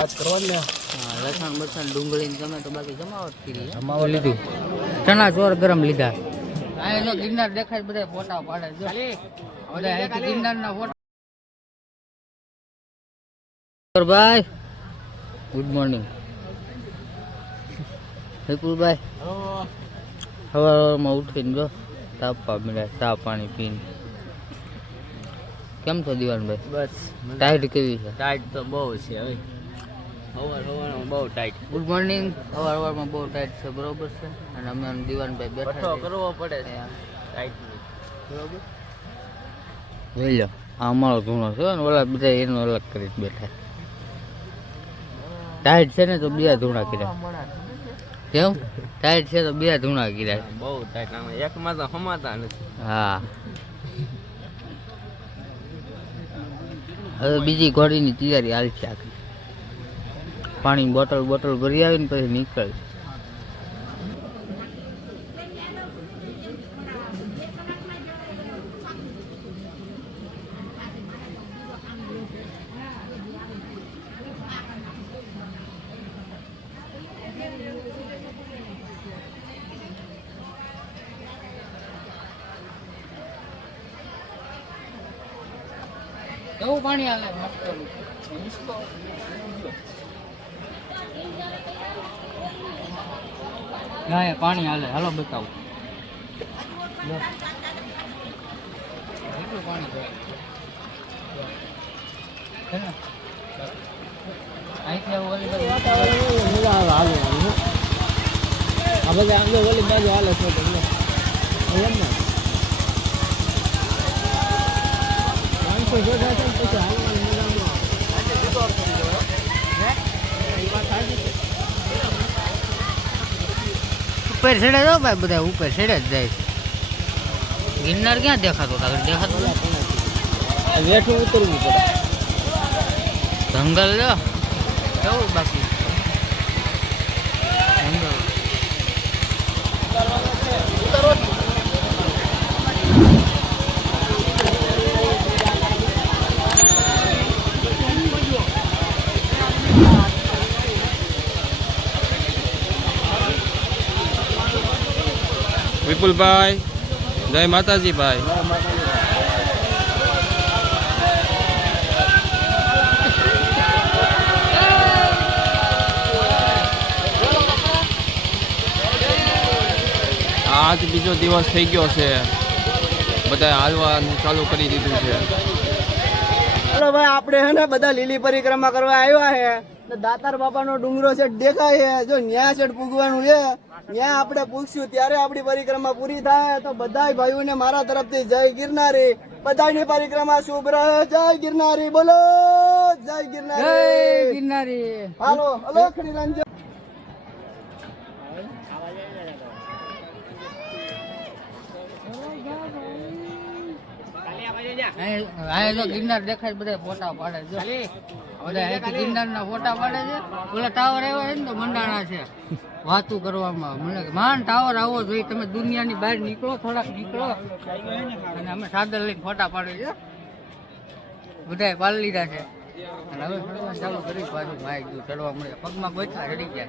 વાત કરવાની. ને લસણ બસણ ડુંગળી તો બાકી જમાવટ કરી જમાવટ લીધું. ચણા ચોર ગરમ લીધા. આ જો ગિરનાર દેખાય બધા ફોટા પાડે જો. બધા ગિરનારના ફોટા. ભાઈ ગુડ મોર્નિંગ વિપુલભાઈ સવારમાં ઉઠીને જો તાપ મળ્યા ચા પાણી પીને. કેમ છો દિવાનભાઈ? બસ ટાઈટ કેવી છે? ટાઈટ તો બહુ છે હવે. બહુ ટાઈટ ગુડ મોર્નિંગ અવાર અવારમાં બહુ ટાઈટ છે બરોબર છે? અને અમે દિવાનભાઈ બેઠા કરવો પડે છે. ટાઈટ બરોબર? જોઈ લો આ અમારો ધૂણો છે ને ઓલા બધા એનો અલગ કરી બેઠા ટાઈટ છે ને તો બે ધૂણા કર્યા. કેમ? ટાઈટ છે તો બે ધૂણા કર્યા બહુ ટાઈટ એકમાં તો હમાતા નથી. હા. હવે બીજી ઘોડીની તૈયારી હાલ છે પાણીની બોટલ બોટલ ભરી આવીને પછી નીકળ. કેવું પાણી હાલે? ના એ પાણી હાલે. હાલો બતાવો. કેટલું પાણી બધા આમ તો ઓલી બાજુ હાલે છે એમ ને? પાંચસો છે ને, પછી હાલવાની ઉપર છેડે તો ભાઈ બધા ઉપર છેડે જ જાય છે. ગિરનાર ક્યાં દેખાતો હતા દેખાતો. વેઠું ઉતરવું પડે. જંગલ જો કેવું બાકી? જંગલ. વિપુલભાઈ, જય માતાજી ભાઈ આજ બીજો દિવસ થઈ ગયો છે. બધા હાલવાનું ચાલુ કરી દીધું છે. ચાલો ભાઈ આપણે હે ને બધા લીલી પરિક્રમા કરવા આવ્યા છે ને દાતાર બાપાનો ડુંગરો છે દેખાય છે. જો ન્યા છે પૂગવાનું છે ન્યા આપણે પૂછશું ત્યારે આપણી પરિક્રમા પૂરી થાય. તો બધા ભાઈઓને મારા તરફથી જય ગિરનારી. બધાની પરિક્રમા શુભ રહે. જય ગિરનારી બોલો. જય જય ગિરનારી. ગિરનારી હાલો અલખ નિરંજન અહીંયા જો ગિરનાર દેખાય બધા ફોટા પાડે જો બધા અહીંથી ગિરનારના ફોટા પાડે છે. ઓલા ટાવર આવ્યો છે ને તો મંડાણા છે. વાતું કરવામાં મને માન ટાવર આવો જોઈએ તમે દુનિયાની બહાર નીકળો થોડાક નીકળો. અને અમે સાદર લઈને ફોટા પાડે છે. બધાએ પાડી લીધા છે. અને હવે ચડવાનું ચાલુ કરી પાછું ભાઈ ગયું ચડવા મળે. પગમાં ગોચવા ચડી ગયા.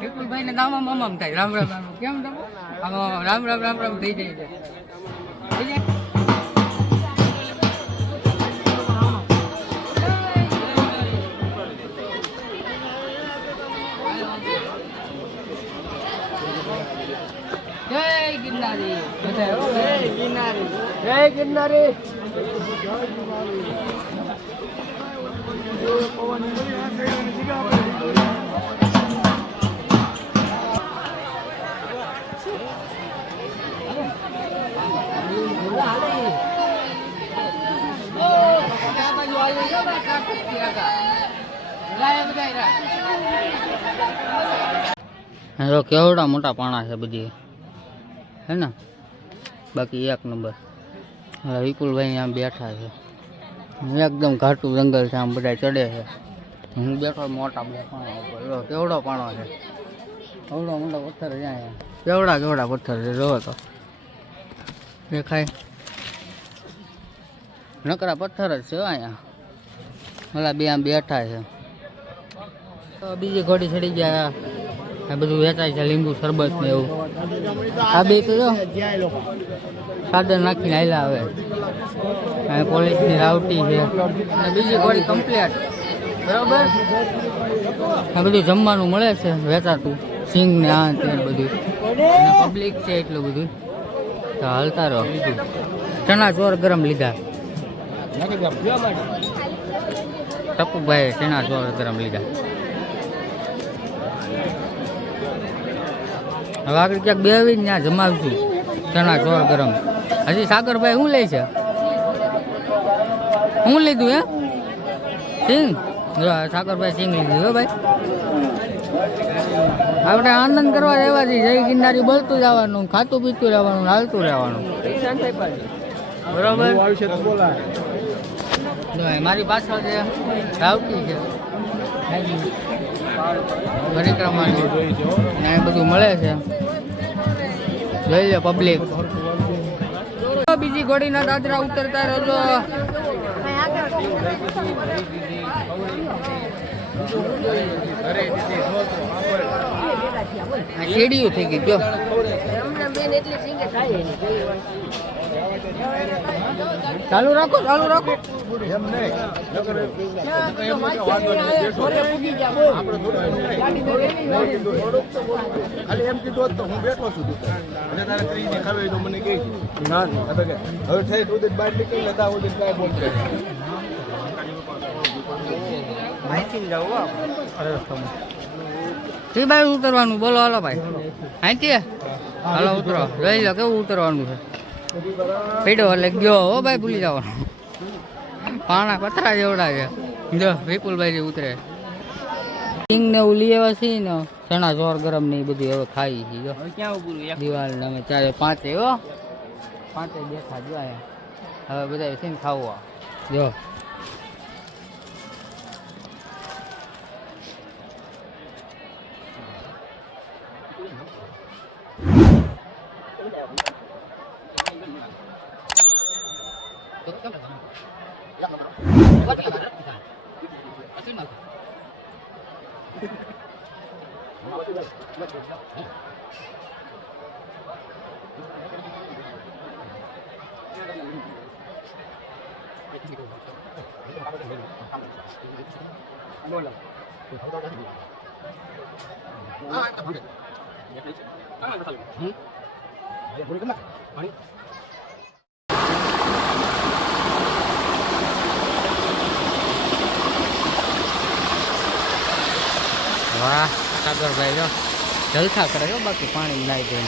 વિપુલભાઈ ને ગામમાં મમામ થાય. રામ રામ રામ. કેમ તમે? આમાં રામ રામ રામ રામ થઈ જાય છે. રા. હા તો કેવડા મોટા પાણા છે બધી હે ને? બાકી એક નંબર. વિપુલભાઈ આમ બેઠા છે. એકદમ ઘાટું જંગલ છે, આમ બધા ચડે છે. હું બેઠો મોટા ઉપર. કેવડો પાણો છે? કેવડો મોટો પથ્થર અહીંયા? કેવડા કેવડા પથ્થર છે, જોવો તો. દેખાય? નકરા પથ્થર જ છે અહીંયા. ઓલા બે આમ બેઠા છે. બીજી ઘોડી ચડી ગયા. આ બધું વેચાય છે, લીંબુ શરબત ને એવું. આ બે તો સાદર નાખીને આવેલા આવે અહીં પોલીસની રાવટી છે. અને બીજી ઘોડી કમ્પ્લીટ બરાબર? આ બધું જમવાનું મળે છે, વેચાતું. સિંગ ને આ તે બધું. પબ્લિક છે એટલું બધું. તો હાલતા રહો. બીજું ચણા ચોર ગરમ લીધા. ટપુભાઈ ચણા ચોર ગરમ લીધા. હવે આગળ ક્યાંક બેવીને ત્યાં જમાવશું ચણા ચોર ગરમ. હજી સાગરભાઈ શું લે છે? શું લીધું હે સિંગ? સાગરભાઈ સિંગ લીધું હે ભાઈ. આપણે આનંદ કરવા રહેવાથી જય ગિરનારી બોલતું જવાનું ખાતું પીતું રહેવાનું, હાલતું રહેવાનું. બરોબર? મારી પાછળ છે રાવટી છે. પરિક્રમાની. ને બધું મળે છે. જોઈ લે પબ્લિક બીજી ઘોડીના દાદરા ઉતરતા રહેજો આ શેડીયું થઈ ગઈ, જો. ચાલુ રાખો ચાલુ રાખો. ખાલી એમ કીધું તો હું બેઠો છું તું અને તારે ત્રીજી ખાવી તો મને કહી ના ના. તો હવે થઈ સુધી બહાર નીકળી લેતા સુધી કાંઈ બોલશે ઈ ભાઈ ઉતરવાનું બોલો હાલો ભાઈ. અહીંથી? હાલો ઉતરો. લઈ લો કેવું ઉતરવાનું છે. પીડો એટલે ગયો હો ભાઈ ભૂલી જાવ પાણા પથરા જેવડા છે. જો વિપુલભાઈ જે ઉતરે. સિંગ ને એવું લઈ આવ્યા છીએ ને ચણા ચોર ગરમ ને એ બધું હવે ખાઈ છીએ જો. ને અમે ચારે પાંચે હો. પાંચે દેખા જો હવે બધા ને ખાવા જો. 아, 일단 방금. 응? 아, 머리 끝났어. 아니? વાહ સાગરભાઈ જો. જલસા કરે છો બાકી પાણી લાવી દે.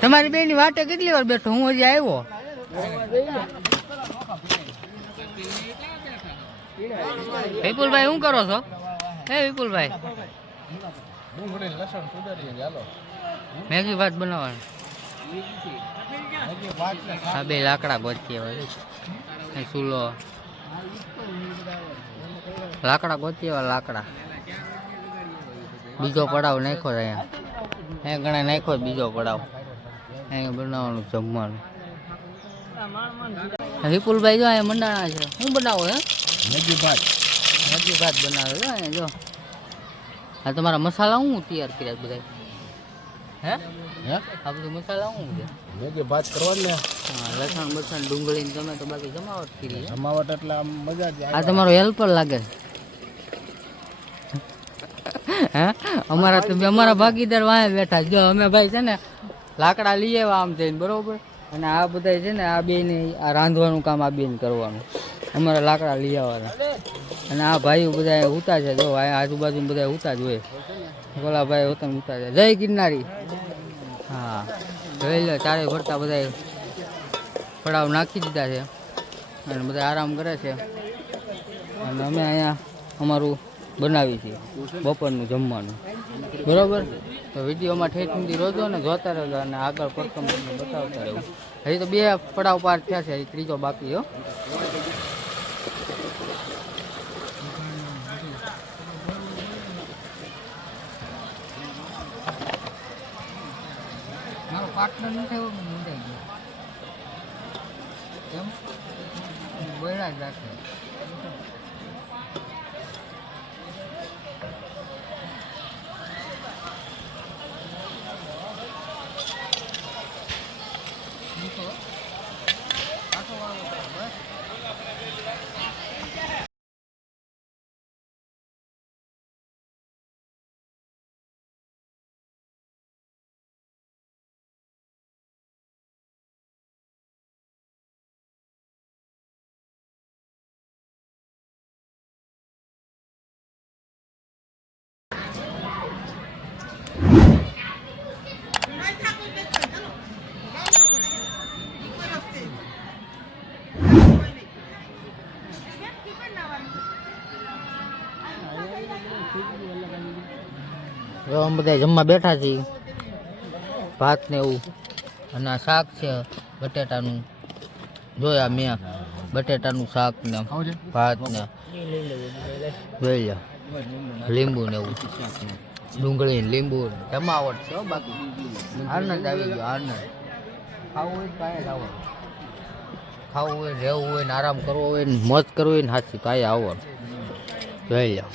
તમારી બેની વાટે કેટલી વાર બેઠો? હું હજી આવ્યો. વિપુલભાઈ, શું કરો છો? હે, વિપુલભાઈ. મેગી ભાત બનાવવાનું. બે લાકડા ગોચી હવે ચૂલો. લાકડા ગોતી એવા લાકડા. બીજો પડાવ નાખ્યો છે અહીંયા. અહીંયા ગણે નાખ્યો બીજો પડાવ. અહીંયા બનાવવાનું જમવાનું. વિપુલભાઈ જો અહીંયા મંડાણા છે. શું બનાવો હે? મેગી ભાત મેગી ભાત બનાવે જો અહીંયા જો. આ તમારા મસાલા હું તૈયાર કર્યા બધા હે? હે? આ બધું મસાલા હું છે? મેગી ભાત કરવાનું ને. લસણ બસણ ડુંગળી તમે તો બાકી જમાવટ કરી જમાવટ એટલે આમ મજા આ તમારો હેલ્પર લાગે. અમારા તો અમારા ભાગીદાર વાંહે બેઠા. જો અમે ભાઈ છે ને લાકડા લઈ આવ્યા આમ જઈને, બરોબર? અને આ બધા છે ને આ બેને આ રાંધવાનું કામ આ બેન કરવાનું. અમારા લાકડા લઈ આવવાના. અને આ ભાઈઓ બધા ઉતા છે. જો આજુબાજુ બધા ઉતા જ હોય. ઓલા ભાઈ હોતા ઉતા છે જય ગિરનારી. હા. જોઈ લો, ચારે ફરતા બધા પડાવ નાખી દીધા છે. અને બધા આરામ કરે છે. અને અમે અહીંયા અમારું બનાવી છીએ બપોરનું જમવાનું. બરાબર? તો વિડીયોમાં ઠેઠ સુધી રોજો ને જોતા રહેજો અને આગળ પરકમ બતાવતા રહેવું હજી તો બે પડાવ પાર થયા છે ત્રીજો બાકી, હો. મારો પાર્ટનર નથી આવ્યો, પણ ગયો. કેમ? બોલ્યા જ રાખે. અમે બધા જમવા બેઠા છીએ ભાત ને એવું. અને આ શાક છે બટેટાનું. જોયા મેં બટેટાનું શાક ને ભાત ને. જોઈ લે લીંબુ ને એવું. ડુંગળી લીંબુ જમાવટ છે બાકી. આનંદ આવી ગયો, આનંદ. ખાવું હોય તો જ આવો ખાવું હોય, રહેવું હોય ને આરામ કરવો હોય ને, મોજ કરવી હોય ને સાચી તો આવો જોઈ લો